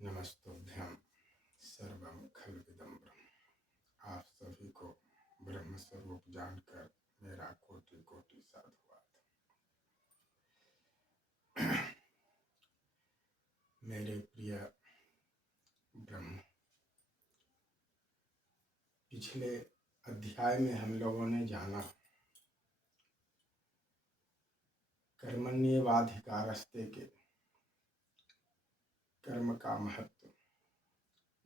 नमस्तुभ्यं सर्वं खल्विदं ब्रह्म। आप सभी को ब्रह्म स्वरूप जानकर मेरा कोटि कोटि साधुवाद। मेरे प्रिय ब्रह्म, पिछले अध्याय में हम लोगों ने जाना कर्मण्येवाधिकारस्ते के कर्म का महत्व।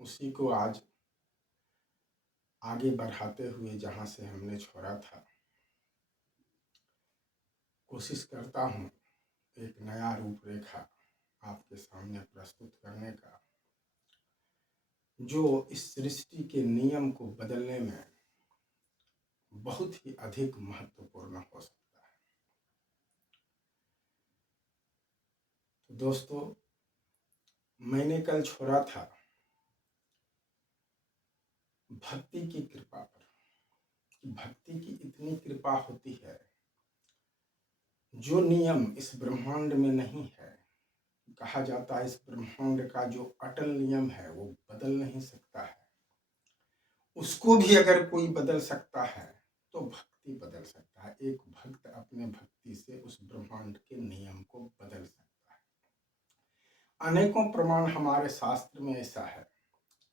उसी को आज आगे बढ़ाते हुए जहाँ से हमने छोड़ा था, कोशिश करता हूँ एक नया रूपरेखा आपके सामने प्रस्तुत करने का, जो इस सृष्टि के नियम को बदलने में बहुत ही अधिक महत्वपूर्ण हो सकता है। तो दोस्तों, मैंने कल छोड़ा था भक्ति की कृपा पर। भक्ति की इतनी कृपा होती है, जो नियम इस ब्रह्मांड में नहीं है। कहा जाता है इस ब्रह्मांड का जो अटल नियम है वो बदल नहीं सकता है। उसको भी अगर कोई बदल सकता है तो भक्ति बदल सकता है। एक भक्त अपने भक्ति से उस ब्रह्मांड के नियम को बदल सकता है। अनेकों प्रमाण हमारे शास्त्र में ऐसा है।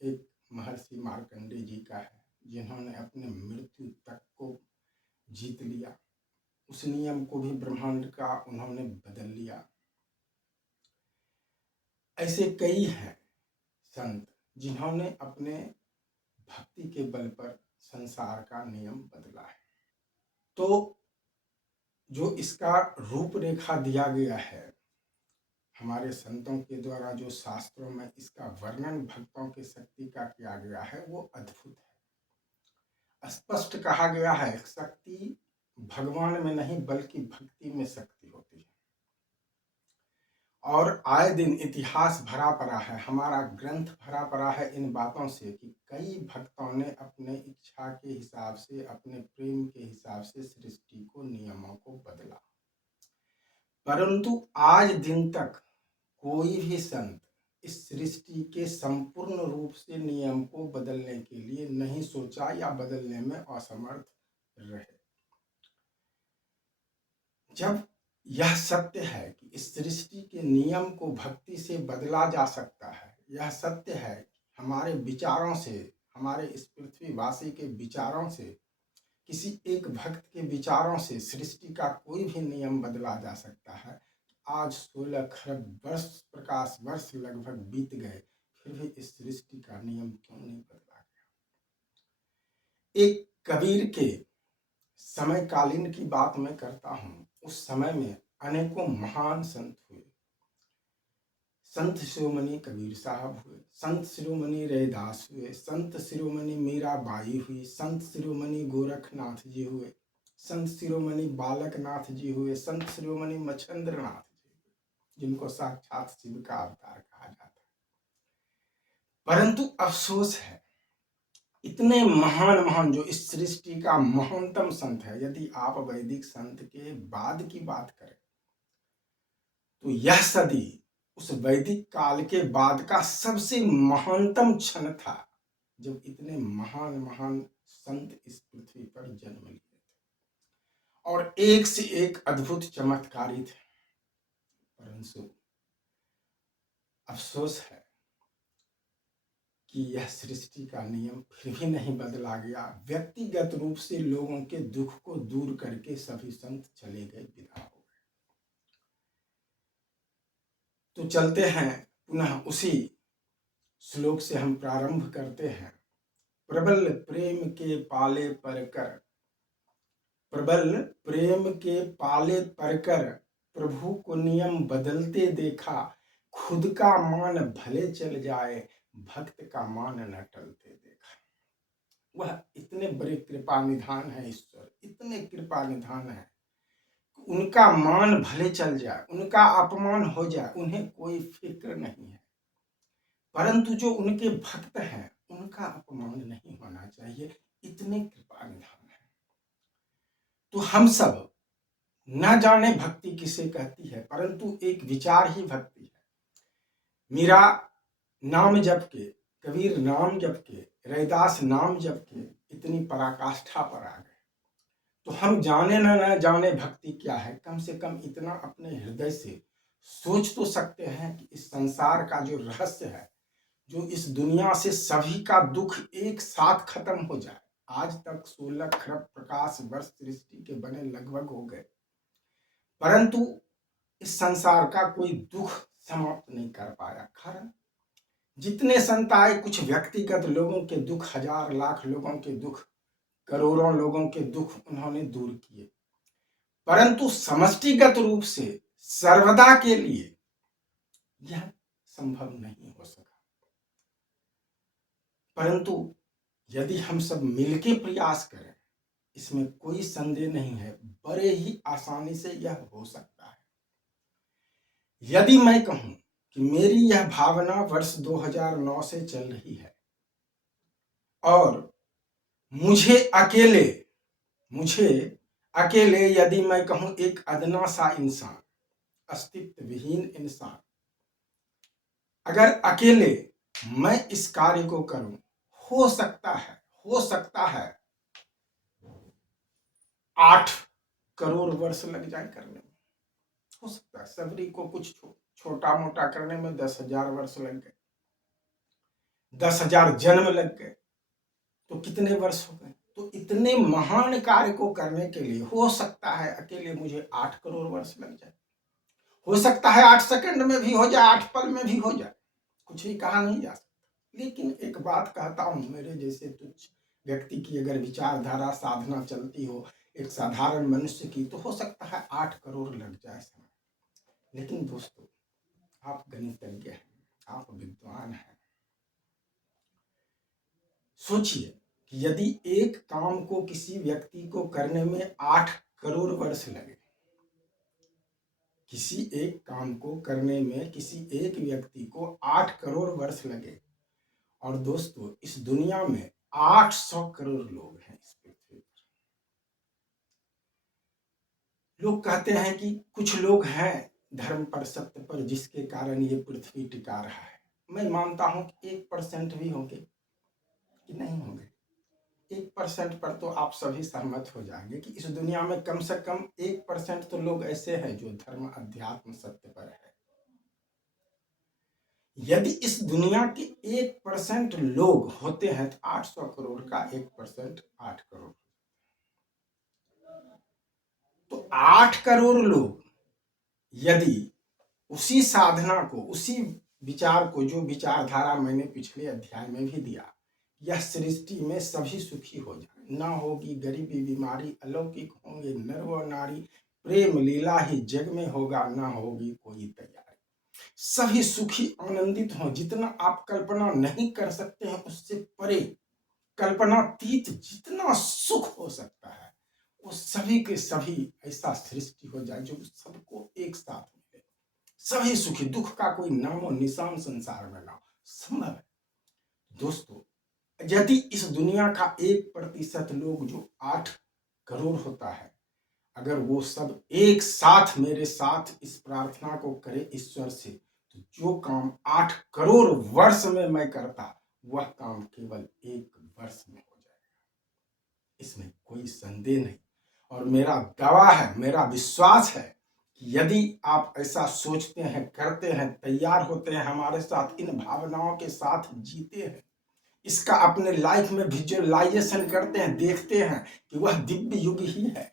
एक महर्षि मार्कंडेय जी का है, जिन्होंने अपने मृत्यु तक को जीत लिया। उस नियम को भी ब्रह्मांड का उन्होंने बदल लिया। ऐसे कई हैं संत जिन्होंने अपने भक्ति के बल पर संसार का नियम बदला है। तो जो इसका रूपरेखा दिया गया है हमारे संतों के द्वारा, जो शास्त्रों में इसका वर्णन भक्तों की शक्ति का किया गया है, वो अद्भुत है। स्पष्ट कहा गया है, शक्ति भगवान में नहीं बल्कि भक्ति में शक्ति होती है। और आए दिन इतिहास भरा पड़ा है, हमारा ग्रंथ भरा पड़ा है इन बातों से कि कई भक्तों ने अपने इच्छा के हिसाब से, अपने प्रेम के हिसाब से सृष्टि को, नियमों को बदला। परंतु आज दिन तक कोई भी संत इस सृष्टि के संपूर्ण रूप से नियम को बदलने के लिए नहीं सोचा या बदलने में असमर्थ रहे। जब यह सत्य है कि इस सृष्टि के नियम को भक्ति से बदला जा सकता है, यह सत्य है कि हमारे विचारों से, हमारे इस पृथ्वीवासी के विचारों से, किसी एक भक्त के विचारों से सृष्टि का कोई भी नियम बदला जा सकता है। आज 16 खरब वर्ष, प्रकाश वर्ष लगभग बीत गए, फिर भी इस सृष्टि का नियम क्यों नहीं बदला गया। एक कबीर के समयकालीन की बात मैं करता हूँ। उस समय में अनेकों महान संत हुए। संत शिरोमणि कबीर साहब हुए, संत शिरोमणि रैदास हुए, संत शिरोमणि मीराबाई हुई, संत शिरोमणि गोरखनाथ जी हुए, संत शिरोमणि बालकनाथ जी हुए, संत शिरोमणि मच्छंद्रनाथ जी हुए, जिनको साक्षात शिव का अवतार कहा जाता है। परंतु अफसोस है, इतने महान महान जो इस सृष्टि का महानतम संत है, यदि आप वैदिक संत के बाद की बात करें तो यह सदी उस वैदिक काल के बाद का सबसे महानतम क्षण था, जब इतने महान महान संत इस पृथ्वी पर जन्म लिए थे और एक से एक अद्भुत चमत्कारी थे। परंतु अफसोस है कि यह सृष्टि का नियम फिर भी नहीं बदला गया। व्यक्तिगत रूप से लोगों के दुख को दूर करके सभी संत चले गए, विदा हो गए। तो चलते हैं पुनः उसी श्लोक से हम प्रारंभ करते हैं। प्रबल प्रेम के पाले पर कर, प्रबल प्रेम के पाले पर कर, प्रभु को नियम बदलते देखा, खुद का मान भले चल जाए, भक्त का मान न टलते देखा। वह इतने बड़े कृपा निधान है ईश्वर, इतने कृपा निधान है, उनका मान भले चल जाए, उनका अपमान हो जाए, उन्हें कोई फिक्र नहीं है। परंतु जो उनके भक्त हैं उनका अपमान नहीं होना चाहिए, इतने कृपा निधान है। तो हम सब न जाने भक्ति किसे कहती है, परंतु एक विचार ही भक्ति है। मीरा नाम जप के, कबीर नाम जप के, रैदास नाम जप के इतनी पराकाष्ठा पर आ गए। तो हम जाने न जाने भक्ति क्या है, कम से कम इतना अपने हृदय से सोच तो सकते हैं कि इस संसार का जो रहस्य है, जो इस दुनिया से सभी का दुख एक साथ खत्म हो जाए। आज तक 16 खरब प्रकाश वर्ष सृष्टि के बने लगभग हो गए, परंतु इस संसार का कोई दुख समाप्त नहीं कर पाया। कारण जितने संत आए, कुछ व्यक्तिगत लोगों के दुख, हजार लाख लोगों के दुख, करोड़ों लोगों के दुख उन्होंने दूर किए, परंतु समष्टिगत रूप से सर्वदा के लिए यह संभव नहीं हो सका। परंतु यदि हम सब मिलके प्रयास करें, इसमें कोई संदेह नहीं है, बड़े ही आसानी से यह हो सकता है। यदि मैं कहूं कि मेरी यह भावना वर्ष 2009 से चल रही है और मुझे अकेले यदि मैं कहूं एक अदना सा इंसान, अस्तित्व विहीन इंसान, अगर अकेले मैं इस कार्य को करूं, हो सकता है 8 करोड़ वर्ष लग जाए करने में। हो सकता है सबरी को कुछ छोटा मोटा करने में 10,000 वर्ष लग गए, 10,000 जन्म लग गए, तो कितने वर्ष हो गए। तो इतने महान कार्य को करने के लिए हो सकता है अकेले मुझे 8 करोड़ वर्ष लग जाए, हो सकता है 8 सेकंड में भी हो जाए, 8 पल में भी हो जाए, कुछ भी कहा नहीं जा सकता। लेकिन एक बात कहता हूं, मेरे जैसे तुच्छ व्यक्ति की अगर विचारधारा साधना चलती हो, एक साधारण मनुष्य की, तो हो सकता है 8 करोड़ लग जाए समय। लेकिन दोस्तों, आप गणितज्ञ हैं, आप विद्वान हैं, सोचिए कि यदि एक काम को किसी व्यक्ति को करने में 8 करोड़ वर्ष लगे, किसी एक काम को करने में किसी एक व्यक्ति को 8 करोड़ वर्ष लगे, और दोस्तों इस दुनिया में 800 करोड़ लोग हैं इस पृथ्वी पर। लोग कहते हैं कि कुछ लोग हैं धर्म पर, सत्य पर, जिसके कारण ये पृथ्वी टिका रहा है। मैं मानता हूं कि 1% भी होंगे कि नहीं होंगे, 1% पर तो आप सभी सहमत हो जाएंगे कि इस दुनिया में कम से कम 1% तो लोग ऐसे हैं जो धर्म, अध्यात्म, सत्य पर है। यदि इस दुनिया के 1% लोग होते हैं तो 800 करोड़ का 1% 8 करोड़, तो 8 करोड़ लोग यदि उसी साधना को, उसी विचार को, जो विचारधारा मैंने पिछले अध्याय में भी दिया, यह सृष्टि में सभी सुखी हो जाए, ना होगी गरीबी बीमारी, अलौकिक होंगे नर व नारी, प्रेम लीला ही जग में होगा, ना होगी कोई तैयारी, सभी सुखी आनंदित हों, जितना आप कल्पना नहीं कर सकते हैं उससे परे, कल्पनातीत जितना सुख हो सकता है, वो सभी के सभी ऐसा सृष्टि हो जाए जो सबको एक साथ मिले, सभी सुखी, दुख का कोई नामो निशान संसार में ना हो, संभव है। दोस्तों, यदि इस दुनिया का 1% लोग, जो 8 करोड़ होता है, अगर वो सब एक साथ मेरे साथ इस प्रार्थना को करे ईश्वर से, तो जो काम 8 करोड़ वर्ष में मैं करता, वह काम केवल 1 वर्ष में हो जाएगा, इसमें कोई संदेह नहीं। और मेरा दावा है, मेरा विश्वास है कि यदि आप ऐसा सोचते हैं, करते हैं, तैयार होते हैं, हमारे साथ इन भावनाओं के साथ जीते हैं, इसका अपने लाइफ में विजुअलाइजेशन करते हैं, देखते हैं कि वह दिव्य युग ही है,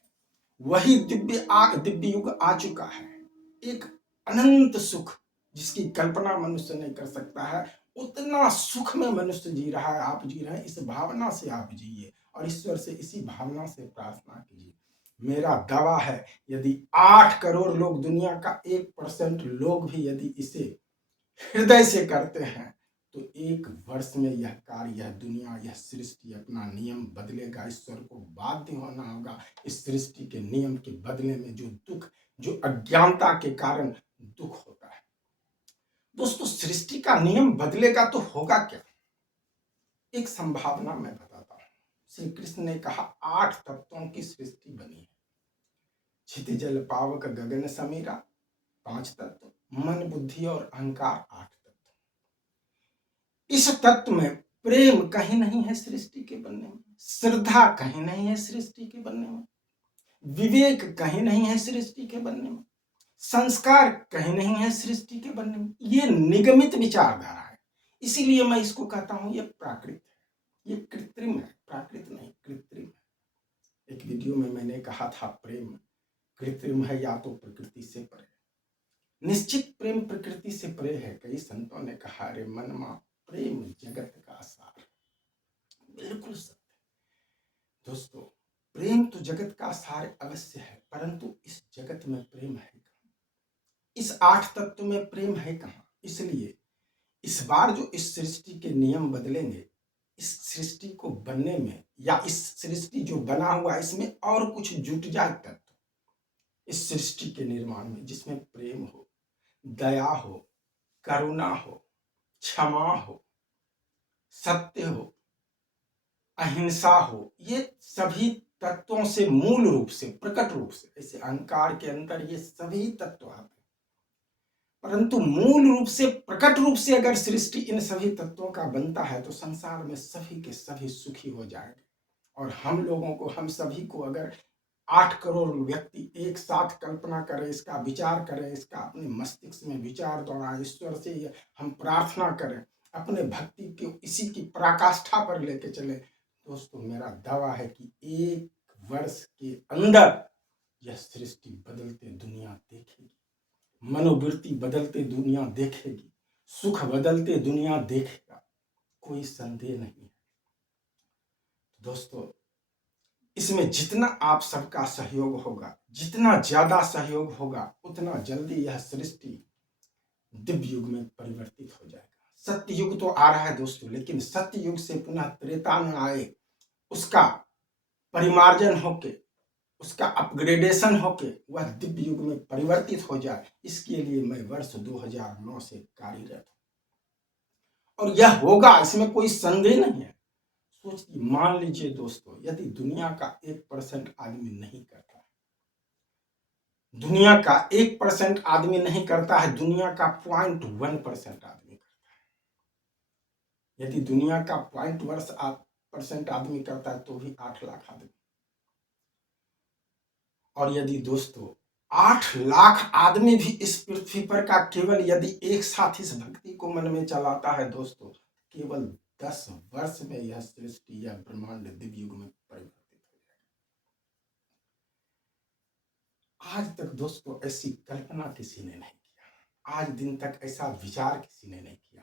वही दिव्य युग आ चुका है, एक अनंत सुख जिसकी कल्पना मनुष्य नहीं कर सकता है, उतना सुख में मनुष्य जी रहा है, आप जी रहे हैं। इस भावना से आप जिए और ईश्वर से इसी भावना से प्रार्थना कीजिए। मेरा दावा है, यदि 8 करोड़ लोग, दुनिया का 1% लोग भी यदि इसे हृदय से करते हैं, तो 1 वर्ष में यह कार्य, यह दुनिया, यह सृष्टि अपना नियम बदलेगा। ईश्वर को बाध्य होना होगा इस सृष्टि के नियम के बदले में, जो दुख, जो अज्ञानता के कारण दुख होता है। दोस्तों, सृष्टि का नियम बदलेगा तो होगा क्या? एक संभावना मैं बताता हूं। श्री कृष्ण ने कहा 8 तत्वों की सृष्टि बनी है, क्षिति जल पावक गगन समीरा, 5 तत्व, मन बुद्धि और अहंकार 8 तत्व। इस तत्व में प्रेम कहीं नहीं है सृष्टि के बनने में, श्रद्धा कहीं नहीं है सृष्टि के बनने में, विवेक कहीं नहीं है सृष्टि के बनने में, संस्कार कहीं नहीं है सृष्टि के बनने में। ये निगमित विचारधारा है। इसीलिए मैं इसको कहता हूं ये प्राकृत है, ये कृत्रिम है, प्राकृत नहीं कृत्रिम है। एक वीडियो में मैंने कहा था प्रेम कृत्रिम है या तो प्रकृति से परे। निश्चित प्रेम प्रकृति से परे है। कई संतों ने कहा रे मनमा प्रेम जगत का सार। बिल्कुल सत्य। दोस्तों प्रेम तो जगत का सार अवश्य है, परंतु इस जगत में प्रेम है कहाँ? इस 8 तत्व में प्रेम है कहाँ? इसलिए इस बार जो इस सृष्टि के नियम बदलेंगे, इस सृष्टि को बनने में या इस सृष्टि जो बना हुआ इसमें और कुछ जुट जाए तत्व इस सृष्टि के निर्माण में, जिसमें प्रेम हो, दया हो, करुणा हो, क्षमा हो, सत्य हो, अहिंसा हो। ये सभी तत्वों से मूल रूप से प्रकट रूप से, ऐसे अहंकार के अंदर ये सभी तत्व आते हैं, परंतु मूल रूप से प्रकट रूप से अगर सृष्टि इन सभी तत्वों का बनता है तो संसार में सभी के सभी सुखी हो जाएंगे। और हम लोगों को, हम सभी को अगर 8 करोड़ व्यक्ति एक साथ कल्पना करें, इसका विचार करें, इसका अपने मस्तिष्क में विचार दौड़ाएं, ईश्वर से हम प्रार्थना करें, अपने भक्ति को इसी की पराकाष्ठा पर लेके चले, दोस्तों मेरा दावा है कि 1 वर्ष के अंदर यह सृष्टि बदलते दुनिया देखेगी, मनोवृत्ति बदलते दुनिया देखेगी, सुख बदलते दुनिया देखेगा, कोई संदेह नहीं है। दोस्तों इसमें जितना आप सबका सहयोग होगा, जितना ज्यादा सहयोग होगा, उतना जल्दी यह सृष्टि दिव्य युग में परिवर्तित हो जाएगा। सत्य युग तो आ रहा है दोस्तों, लेकिन सत्य युग से पुनः त्रेता में आए, उसका परिमार्जन होके, उसका अपग्रेडेशन होके वह दिव्य युग में परिवर्तित हो जाए, इसके लिए मैं वर्ष 2009 से कार्यरत हूं। और यह होगा, इसमें कोई संदेह नहीं है। सोचिए, मान लीजिए दोस्तों, यदि दुनिया का 1% आदमी नहीं करता, दुनिया का 1% आदमी नहीं करता है, दुनिया का 0.1% आदमी करता है। यदि दुनिया का 0.1% आदमी करता है तो भी 8 लाख आदमी। और यदि दोस्तों 8 लाख आदमी भी इस पृथ्वी पर का केवल यदि एक साथ इस भक्ति को मन में चलाता है दोस्तों, केवल 10 वर्ष में यह सृष्टि या ब्रह्मांड दिव्य युग में परिवर्तित हो जाएगा। आज तक दोस्तों ऐसी कल्पना किसी ने नहीं किया, आज दिन तक ऐसा विचार किसी ने नहीं किया।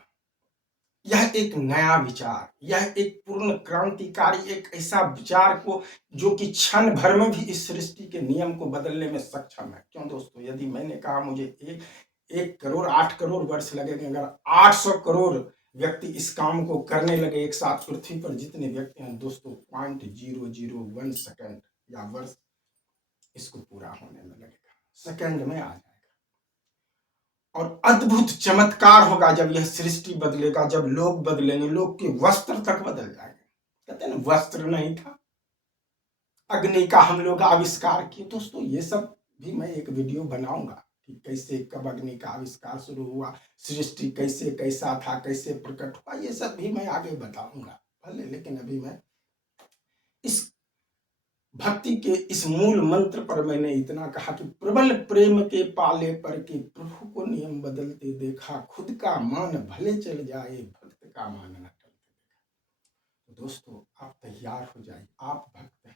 यह एक नया विचार, यह एक पूर्ण क्रांतिकारी, एक ऐसा विचार को जो कि क्षण भर में भी इस सृष्टि के नियम को बदलने में सक्षम है। क्यों दोस्तों, यदि मैंने कहा मुझे 1 करोड़ 8 करोड़ वर्ष लगेंगे, अगर 800 करोड़ व्यक्ति इस काम को करने लगे एक साथ, पृथ्वी पर जितने व्यक्ति हैं दोस्तों, 0.001 सेकंड या वर्ष इसको पूरा होने में लगेगा, सेकंड में आ जाएगा। और अद्भुत चमत्कार होगा जब यह सृष्टि बदलेगा, जब लोग बदलेंगे, लोग के वस्त्र तक बदल जाएंगे। कहते हैं ना, वस्त्र नहीं था, अग्नि का हम लोग आविष्कार किए। दोस्तों ये सब भी मैं एक वीडियो बनाऊंगा कि कैसे कब अग्नि का आविष्कार शुरू हुआ, सृष्टि कैसे कैसा था, कैसे प्रकट हुआ, ये सब भी मैं आगे बताऊंगा भले। लेकिन अभी मैं इस भक्ति के इस मूल मंत्र पर मैंने इतना कहा कि प्रबल प्रेम के पाले पर कि प्रभु को नियम बदलते देखा, खुद का मान भले चल जाए, भक्त का मान न टलते देखा। तो दोस्तों आप तैयार हो जाइए, आप भक्त हैं,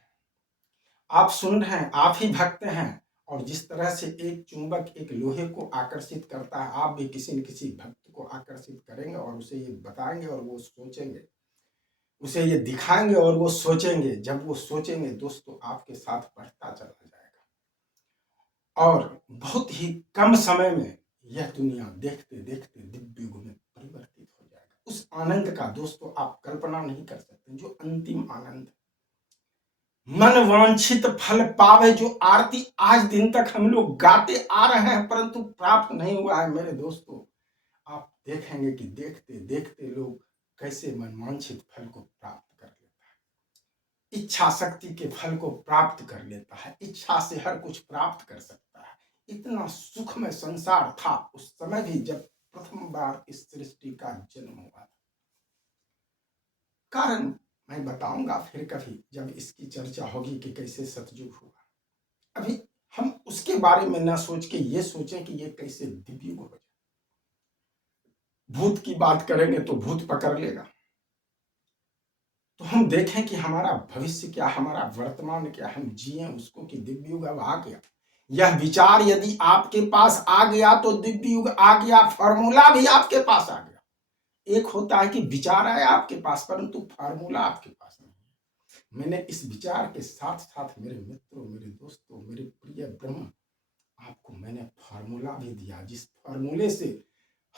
आप सुन रहे हैं, आप ही भक्त हैं। और जिस तरह से एक चुंबक एक लोहे को आकर्षित करता है, आप भी किसी न किसी भक्त को आकर्षित करेंगे और उसे ये बताएंगे और वो सोचेंगे, उसे ये दिखाएंगे और वो सोचेंगे। जब वो सोचेंगे दोस्तों, आपके साथ बढ़ता चला जाएगा और बहुत ही कम समय में यह दुनिया देखते देखते दिव्य युग में परिवर्तित हो जाएगा। उस आनंद का दोस्तों आप कल्पना नहीं कर सकते, जो अंतिम आनंद, मन वांछित फल पावे, जो आरती आज दिन तक हम लोग गाते आ रहे हैं परंतु प्राप्त नहीं हुआ है मेरे दोस्तों, आप देखेंगे कि देखते देखते लोग कैसे मनवांछित फल को प्राप्त कर लेता है, इच्छा शक्ति के फल को प्राप्त कर लेता है, इच्छा से हर कुछ प्राप्त कर सकता है। इतना सुखमय संसार था उस समय भी जब प्रथम बार इस सृष्टि का जन्म हुआ था। कारण मैं बताऊंगा फिर कभी, जब इसकी चर्चा होगी कि कैसे सतयुग हुआ। अभी हम उसके बारे में ना सोच के ये सोचें कि ये कैसे दिव्युग हो जाए। भूत की बात करेंगे तो भूत पकड़ लेगा। तो हम देखें कि हमारा भविष्य क्या, हमारा वर्तमान क्या, हम जिए उसको कि दिव्य युग अब आ गया। यह विचार यदि आपके पास आ गया तो दिव्य युग आ गया, फार्मूला भी आपके पास आ गया। एक होता है कि विचार आया आपके पास, परंतु फार्मूला आपके पास नहीं है। मैंने इस विचार के साथ साथ मेरे मित्रों, मेरे दोस्तों, मेरे प्रिय ब्रह्म, आपको मैंने फार्मूला भी दिया, जिस फार्मूले से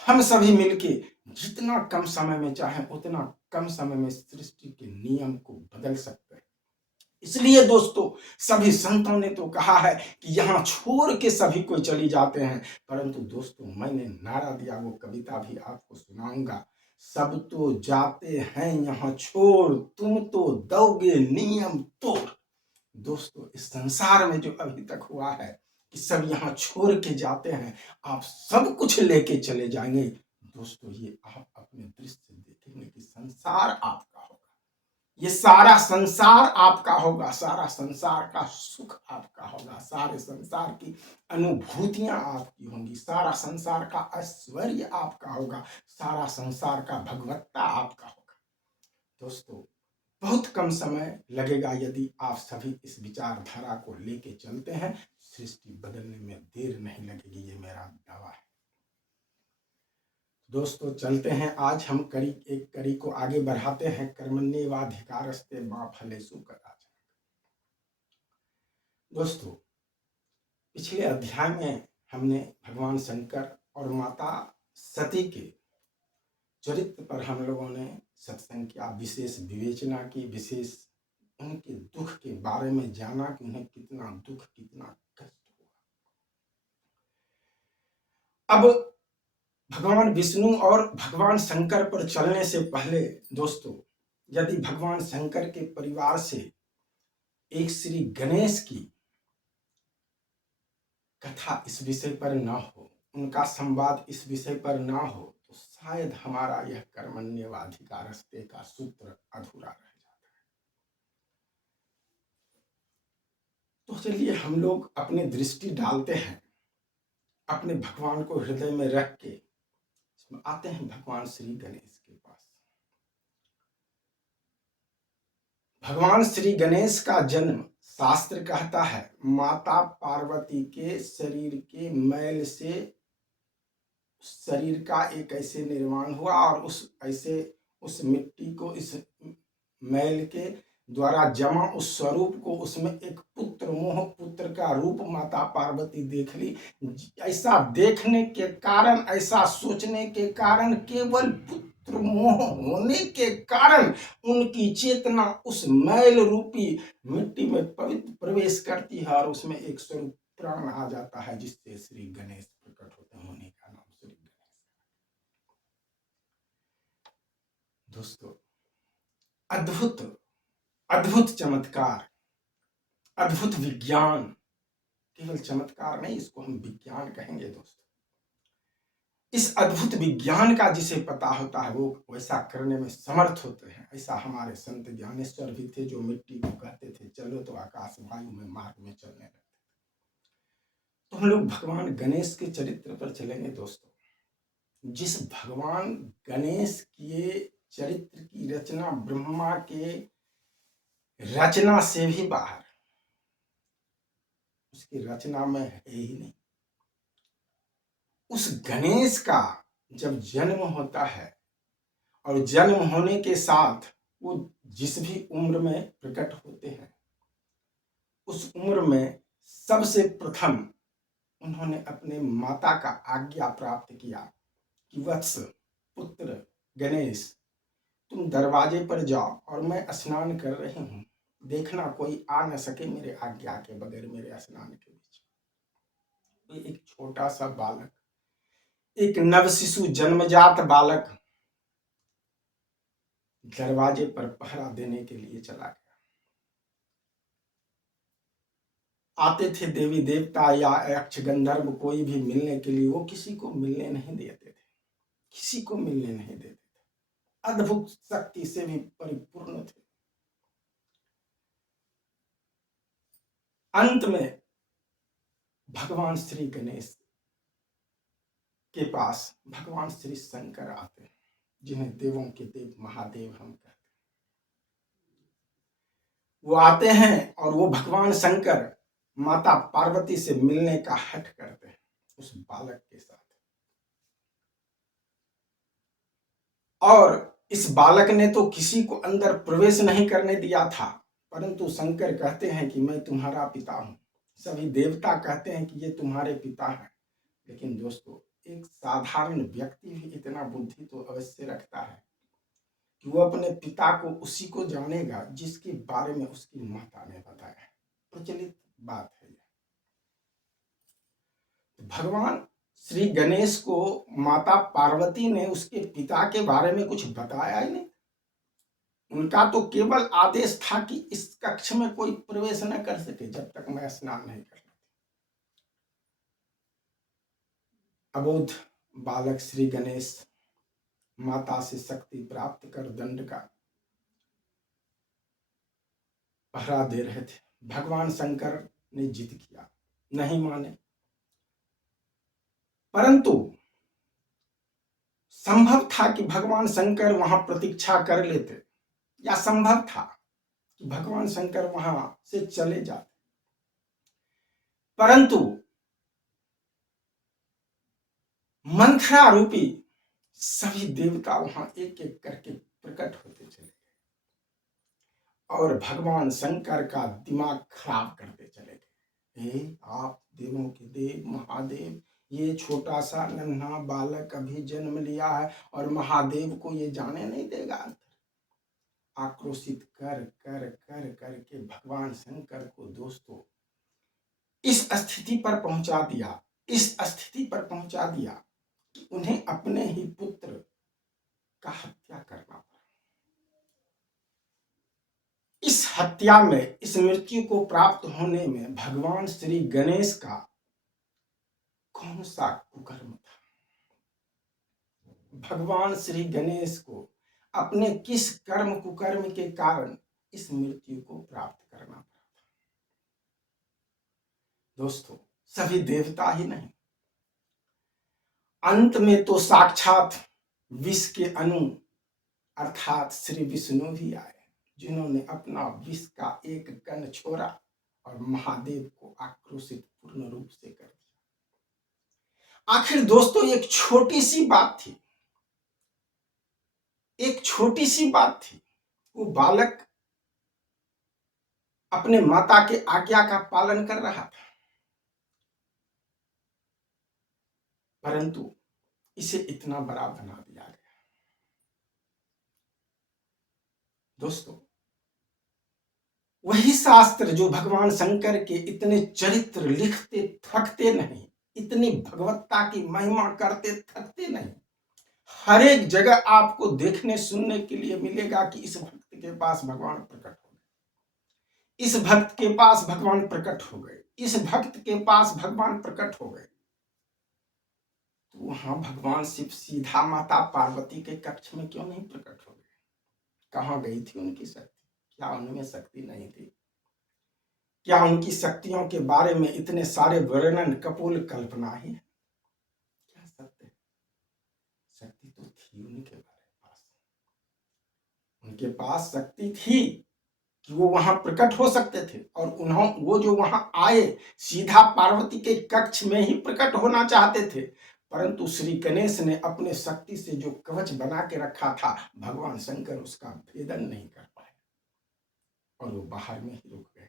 हम सभी मिलके जितना कम समय में चाहे उतना कम समय में सृष्टि के नियम को बदल सकते हैं। इसलिए दोस्तों, सभी संतों ने तो कहा है कि यहाँ छोड़ के सभी कोई चली जाते हैं, परंतु दोस्तों मैंने नारा दिया, वो कविता भी आपको सुनाऊंगा। सब तो जाते हैं यहाँ छोड़, तुम तो दोगे नियम तोड़। दोस्तों, इस संसार में जो अभी तक हुआ है कि सब यहाँ छोड़ के जाते हैं, आप सब कुछ लेके चले जाएंगे। दोस्तों, ये आप अपने दृष्टि से देखेंगे कि संसार आपका होगा, ये सारा संसार आपका होगा, सारा संसार का सुख आपका होगा, सारे संसार की अनुभूतियां आपकी होंगी, सारा संसार का ऐश्वर्य आपका होगा, सारा संसार का भगवत्ता आपका होगा। दोस्तों, बहुत कम समय लगेगा यदि आप सभी इस विचारधारा को लेके चलते हैं, सृष्टि बदलने में देर नहीं लगेगी, ये मेरा दावा है। दोस्तों, चलते हैं, आज हम एक कड़ी को आगे बढ़ाते हैं। कर्मण्येवाधिकारस्ते मा फलेषु कदाचन। दोस्तों, पिछले अध्याय में हमने भगवान शंकर और माता सती के चरित्र पर हम लोगों ने सत्संग किया, विशेष विवेचना की, विशेष उनके दुख के बारे में जाना कि उन्हें कितना दुख, कितना कष्ट हुआ। अब भगवान विष्णु और भगवान शंकर पर चलने से पहले दोस्तों, यदि भगवान शंकर के परिवार से एक श्री गणेश की कथा इस विषय पर ना हो, उनका संवाद इस विषय पर ना हो, तो शायद हमारा यह कर्मण्येवाधिकारस्ते का सूत्र अधूरा रह जाता है। तो चलिए हम लोग अपनी दृष्टि डालते हैं, अपने भगवान को हृदय में रख के इसमें आते हैं भगवान श्री गणेश के पास। भगवान श्री गणेश का जन्म, शास्त्र कहता है, माता पार्वती के शरीर के मैल से शरीर का एक ऐसे निर्माण हुआ और उस मिट्टी को, इस मैल के द्वारा जमा उस स्वरूप को, उसमें एक पुत्र मोह, पुत्र का रूप माता पार्वती देख ली। ऐसा देखने के कारण, ऐसा सोचने के कारण, केवल पुत्र मोह होने के कारण उनकी चेतना उस मैल रूपी मिट्टी में पवित्र प्रवेश करती है और उसमें एक स्वरूप प्राण आ जाता है, जिससे श्री गणेश प्रकट होते हैं। होने का नाम श्री गणेश। दोस्तों, अद्भुत अद्भुत चमत्कार, अद्भुत विज्ञान, केवल चमत्कार नहीं, इसको हम विज्ञान कहेंगे दोस्तों। इस अद्भुत विज्ञान का जिसे पता होता है वो वैसा करने में समर्थ होते हैं। ऐसा हमारे संत ज्ञानेश्वर भी थे, जो मिट्टी को कहते थे चलो तो आकाश वायु में मार्ग में चलने लगते। तो हम लोग भगवान गणेश के चरित्र पर चलेंगे दोस्तों। जिस भगवान गणेश के चरित्र की रचना ब्रह्मा के रचना से भी बाहर, उसकी रचना में है ही नहीं। उस गणेश का जब जन्म होता है और जन्म होने के साथ वो जिस भी उम्र में प्रकट होते हैं, उस उम्र में सबसे प्रथम उन्होंने अपने माता का आज्ञा प्राप्त किया कि वत्स, पुत्र गणेश, तुम दरवाजे पर जाओ और मैं स्नान कर रही हूं, देखना कोई आ न सके मेरे आज्ञा के बगैर मेरे स्नान के बीच। एक छोटा सा बालक, एक नव शिशु, जन्मजात बालक दरवाजे पर पहरा देने के लिए चला गया। आते थे देवी देवता या यक्ष गंधर्व कोई भी मिलने के लिए, वो किसी को मिलने नहीं देते थे, किसी को मिलने नहीं देते थे। अद्भुत शक्ति से भी परिपूर्ण थे। अंत में भगवान श्री गणेश के पास भगवान श्री शंकर आते हैं, जिन्हें देवों के देव महादेव हम कहते हैं। वो आते हैं और वो भगवान शंकर माता पार्वती से मिलने का हठ करते हैं उस बालक के साथ। और इस बालक ने तो किसी को अंदर प्रवेश नहीं करने दिया था, परंतु शंकर कहते हैं कि मैं तुम्हारा पिता हूं। सभी देवता कहते हैं कि ये तुम्हारे पिता हैं। लेकिन दोस्तों, एक साधारण व्यक्ति भी इतना बुद्धि तो अवश्य रखता है कि वो अपने पिता को उसी को जानेगा जिसके बारे में उसकी माता ने बताया। प्रचलित बात है। भगवान श्री गणेश को माता पार्वती ने उसके पिता के बारे में कुछ बताया ही नहीं। उनका तो केवल आदेश था कि इस कक्ष में कोई प्रवेश न कर सके जब तक मैं स्नान नहीं कर लेती। अबोध बालक श्री गणेश माता से शक्ति प्राप्त कर दंड का पहरा दे रहे थे। भगवान शंकर ने जिद किया, नहीं माने। परंतु संभव था कि भगवान शंकर वहां प्रतीक्षा कर लेते, या संभव था कि भगवान शंकर वहां से चले जाते। परंतु मंथरा रूपी सभी देवता वहां एक एक करके प्रकट होते चले गए और भगवान शंकर का दिमाग खराब करते चले गए। आप देवों के देव महादेव, ये छोटा सा नन्हा बालक अभी जन्म लिया है और महादेव को ये जाने नहीं देगा। आक्रोशित कर कर कर करके भगवान शंकर को दोस्तों इस स्थिति पर पहुंचा दिया, इस स्थिति पर पहुंचा दिया कि उन्हें अपने ही पुत्र का हत्या करना पड़ा। इस हत्या में, इस मृत्यु को प्राप्त होने में भगवान श्री गणेश का कौन सा कुकर्म था? भगवान श्री गणेश को अपने किस कर्म कुकर्म के कारण इस मृत्यु को प्राप्त करना पड़ा था? दोस्तों, सभी देवता ही नहीं, अंत में तो साक्षात विष के अनु अर्थात श्री विष्णु भी आए, जिन्होंने अपना विष का एक कण छोड़ा और महादेव को आक्रोशित पूर्ण रूप से कर दिया। आखिर दोस्तों, एक छोटी सी बात थी, एक छोटी सी बात थी। वो बालक अपने माता के आज्ञा का पालन कर रहा था, परंतु इसे इतना बड़ा बना दिया गया। दोस्तों, वही शास्त्र जो भगवान शंकर के इतने चरित्र लिखते थकते नहीं, इतनी भगवत्ता की महिमा करते थकते नहीं, हर एक जगह आपको देखने सुनने के लिए मिलेगा कि इस भक्त के पास भगवान प्रकट हो गए, इस भक्त के पास भगवान प्रकट हो गए, इस भक्त के पास भगवान प्रकट हो गए। तो वहां भगवान शिव सीधा माता पार्वती के कक्ष में क्यों नहीं प्रकट हो गए? कहां गई थी उनकी शक्ति? क्या उनमें शक्ति नहीं थी? क्या उनकी शक्तियों के बारे में इतने सारे वर्णन कपोल कल्पना ही है? क्या सत्य है? शक्ति तो थी उनके पास, उनके पास शक्ति थी कि वो वहां प्रकट हो सकते थे। और वो जो वहां आए सीधा पार्वती के कक्ष में ही प्रकट होना चाहते थे, परंतु श्री गणेश ने अपने शक्ति से जो कवच बना के रखा था, भगवान शंकर उसका भेदन नहीं कर पाए और वो बाहर में ही रुक गए।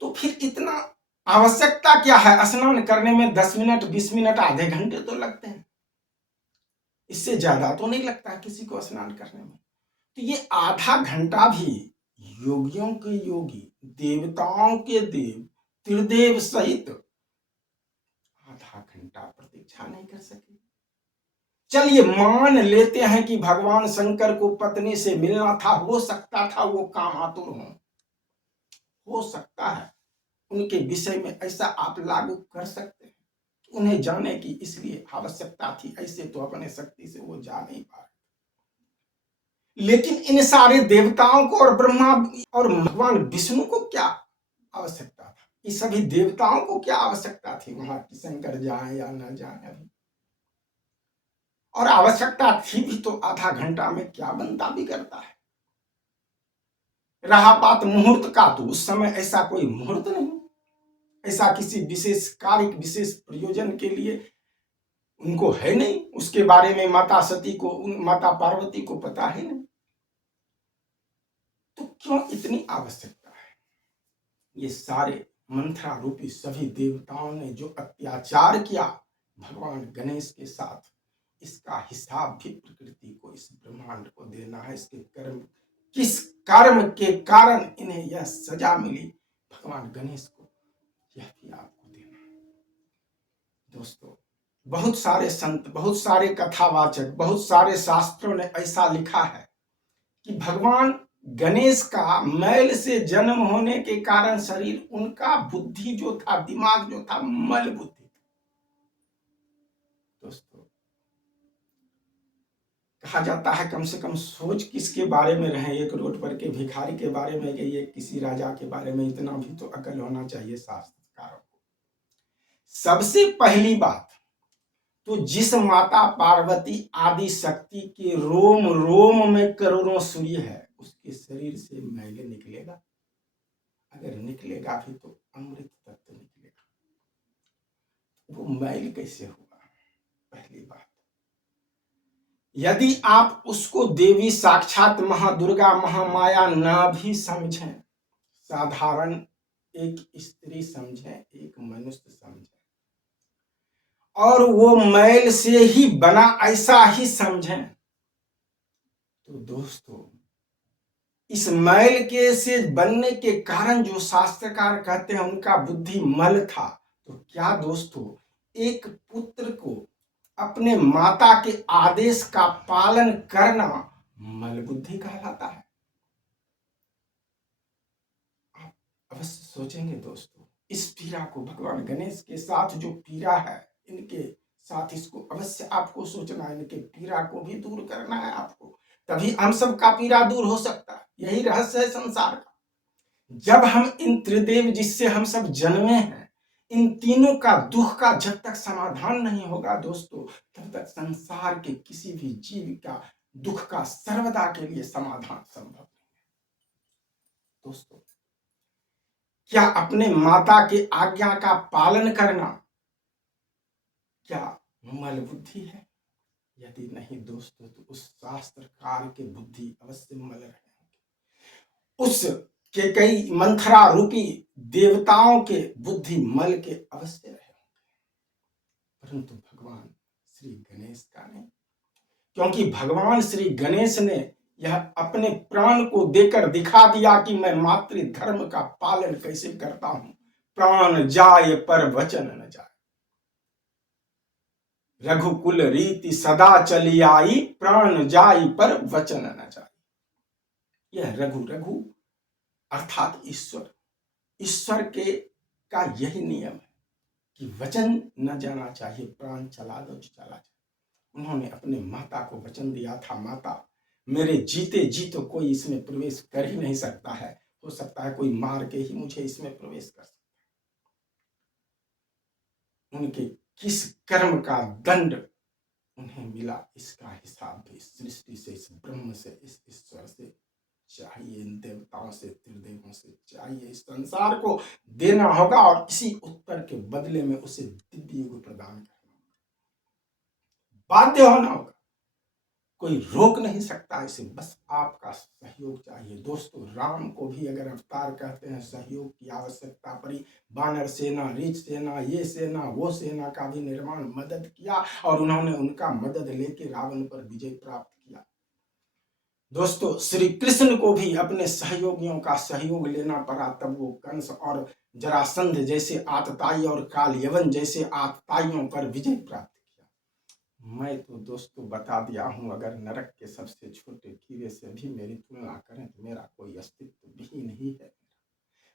तो फिर इतना आवश्यकता क्या है? स्नान करने में 10 मिनट 20 मिनट आधे घंटे तो लगते हैं, इससे ज्यादा तो नहीं लगता किसी को स्नान करने में। तो ये आधा घंटा भी योगियों के योगी, देवताओं के देव, त्रिदेव सहित आधा घंटा प्रतीक्षा नहीं कर सके। चलिए मान लेते हैं कि भगवान शंकर को पत्नी से मिलना था, हो सकता था वो काम आतुर हो सकता है उनके विषय में ऐसा आप लागू कर सकते हैं, उन्हें जाने की इसलिए आवश्यकता थी, ऐसे तो अपने शक्ति से वो जा नहीं पा रहे। लेकिन इन सारे देवताओं को और ब्रह्मा और भगवान विष्णु को क्या आवश्यकता था? इस सभी देवताओं को क्या आवश्यकता थी वहां कि शंकर जाए या न जाए? अभी और आवश्यकता थी भी तो आधा घंटा में क्या बनता भी करता है। रहा बात मुहूर्त का, तो उस समय ऐसा कोई मुहूर्त नहीं, ऐसा किसी विशेष कार्य विशेष प्रयोजन के लिए उनको है नहीं, उसके बारे में माता सती को माता पार्वती को पता है नहीं, तो क्यों इतनी आवश्यकता है? ये सारे मंत्रा रूपी सभी देवताओं ने जो अत्याचार किया भगवान गणेश के साथ, इसका हिसाब भी प्रकृति को, इस ब्रह्मांड को देना है। इसके कर्म, किस कर्म के कारण इन्हें यह सजा मिली भगवान गणेश को, यह भी आपको देना है। दोस्तों, बहुत सारे संत, बहुत सारे कथावाचक, बहुत सारे शास्त्रों ने ऐसा लिखा है कि भगवान गणेश का मैल से जन्म होने के कारण शरीर, उनका बुद्धि जो था, दिमाग जो था, मल बुद्धि था। दोस्तों, कहा जाता है कम से कम सोच किसके बारे में रहे, एक रोड पर के भिखारी के बारे में, ये किसी राजा के बारे में, इतना भी तो अकल होना चाहिए शास्त्रकारों को। सबसे पहली बात तो जिस माता पार्वती आदि शक्ति के रोम रोम में करोड़ों सूर्य है, उसके शरीर से मैल निकलेगा? अगर निकलेगा भी तो अमृत तत्व निकलेगा। वो मैल कैसे होगा? पहली बात, यदि आप उसको देवी साक्षात महादुर्गा महामाया ना भी समझें, साधारण एक स्त्री समझें, एक मनुष्य समझें, और वो मैल से ही बना ऐसा ही समझें, तो दोस्तों इस मैल के से बनने के कारण जो शास्त्रकार कहते हैं उनका बुद्धि मल था, तो क्या दोस्तों एक पुत्र को अपने माता के आदेश का पालन करना मल बुद्धि कहलाता है? आप अवश्य सोचेंगे दोस्तों, इस पीड़ा को, भगवान गणेश के साथ जो पीड़ा है, इनके साथ इसको अवश्य आपको सोचना है, इनके पीड़ा को भी दूर करना है आपको, तभी हम सब का पीड़ा दूर हो सकता है। यही रहस्य है संसार का। जब हम इन त्रिदेव जिससे हम सब जन्मे हैं, इन तीनों का दुख का जब तक समाधान नहीं होगा दोस्तों, तब तक संसार के किसी भी जीव का दुख का सर्वदा के लिए समाधान संभव नहीं है। दोस्तों, क्या अपने माता के आज्ञा का पालन करना क्या मल बुद्धि है? यदि नहीं दोस्तों, तो उस शास्त्रकार के बुद्धि अवश्य मल रहेंगे, उस के कई मंथरा रूपी देवताओं के बुद्धि मल के अवश्य रहे होंगे, परंतु भगवान श्री गणेश का नहीं, क्योंकि भगवान श्री गणेश ने यह अपने प्राण को देकर दिखा दिया कि मैं मातृ धर्म का पालन कैसे करता हूं। प्राण जाए पर वचन न जाए, रघुकुल रीति सदा चली आई, प्राण जाई पर वचन न जाए। यह रघु, रघु अर्थात ईश्वर, ईश्वर के का यही नियम है कि वचन न जाना चाहिए, प्राण चला दो चला जाए। उन्होंने अपने माता को वचन दिया था, माता मेरे जीते जी तो कोई इसमें प्रवेश कर ही नहीं सकता है, हो सकता है कोई मार के ही मुझे इसमें प्रवेश कर सकता है। उनके किस कर्म का दंड उन्हें मिला, इसका हिसाब भी सृष्टि से, इस ब्रह्म से, इस ईश्वर से चाहिए, इन देवताओं से, त्रिदेवों से चाहिए, इस संसार को देना होगा, और इसी उत्तर के बदले में उसे दिव्य युग प्रदान करना होगा, बाध्य होना होगा, कोई रोक नहीं सकता इसे, बस आपका सहयोग चाहिए। दोस्तों, राम को भी अगर अवतार कहते हैं, सहयोग की आवश्यकता पड़ी, वानर सेना, रीछ सेना, ये सेना, वो सेना का भी निर्माण, मदद किया, और उन्होंने उनका मदद लेके रावण पर विजय प्राप्त किया। दोस्तों, श्री कृष्ण को भी अपने सहयोगियों का सहयोग लेना पड़ा, तब वो कंस और जरासंध जैसे आतताई और कालयवन जैसे आतताइयों पर विजय प्राप्त किया। मैं तो दोस्तों बता दिया हूं, अगर नरक के सबसे छोटे कीड़े से भी मेरी तुलना करें तो मेरा कोई अस्तित्व भी नहीं है।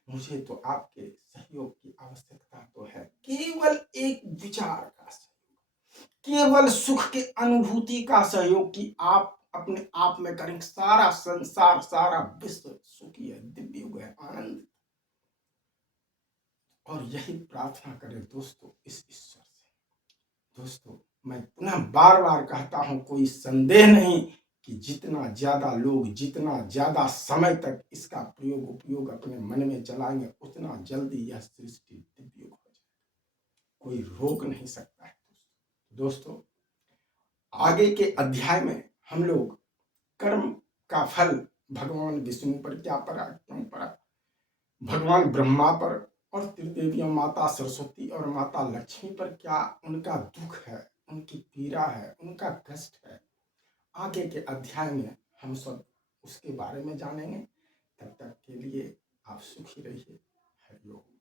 मुझे तो आपके सहयोग की आवश्यकता तो है, केवल एक विचार का सहयोग, केवल सुख के अनुभूति का सहयोग, कि आप अपने आप में करेंगे, सारा संसार, सारा विश्व सुखी है, दिव्य युग है, आनंद। और यही प्रार्थना करें दोस्तों इस ईश्वर से। दोस्तों मैं पुनः बार बार कहता हूं, कोई संदेह नहीं कि जितना ज्यादा लोग, जितना ज्यादा समय तक इसका प्रयोग उपयोग अपने मन में चलाएंगे, उतना जल्दी यह सृष्टि दिव्य हो जाएगी। कोई रोक नहीं सकता है। दोस्तों आगे के अध्याय में हम लोग कर्म का फल भगवान विष्णु पर क्या पड़ा, क्यों पड़ा, भगवान ब्रह्मा पर और त्रिदेवियों माता सरस्वती और माता लक्ष्मी पर क्या उनका दुख है, उनकी पीड़ा है, उनका कष्ट है, आगे के अध्याय में हम सब उसके बारे में जानेंगे। तब तक के लिए आप सुखी रहिए। हरिओम।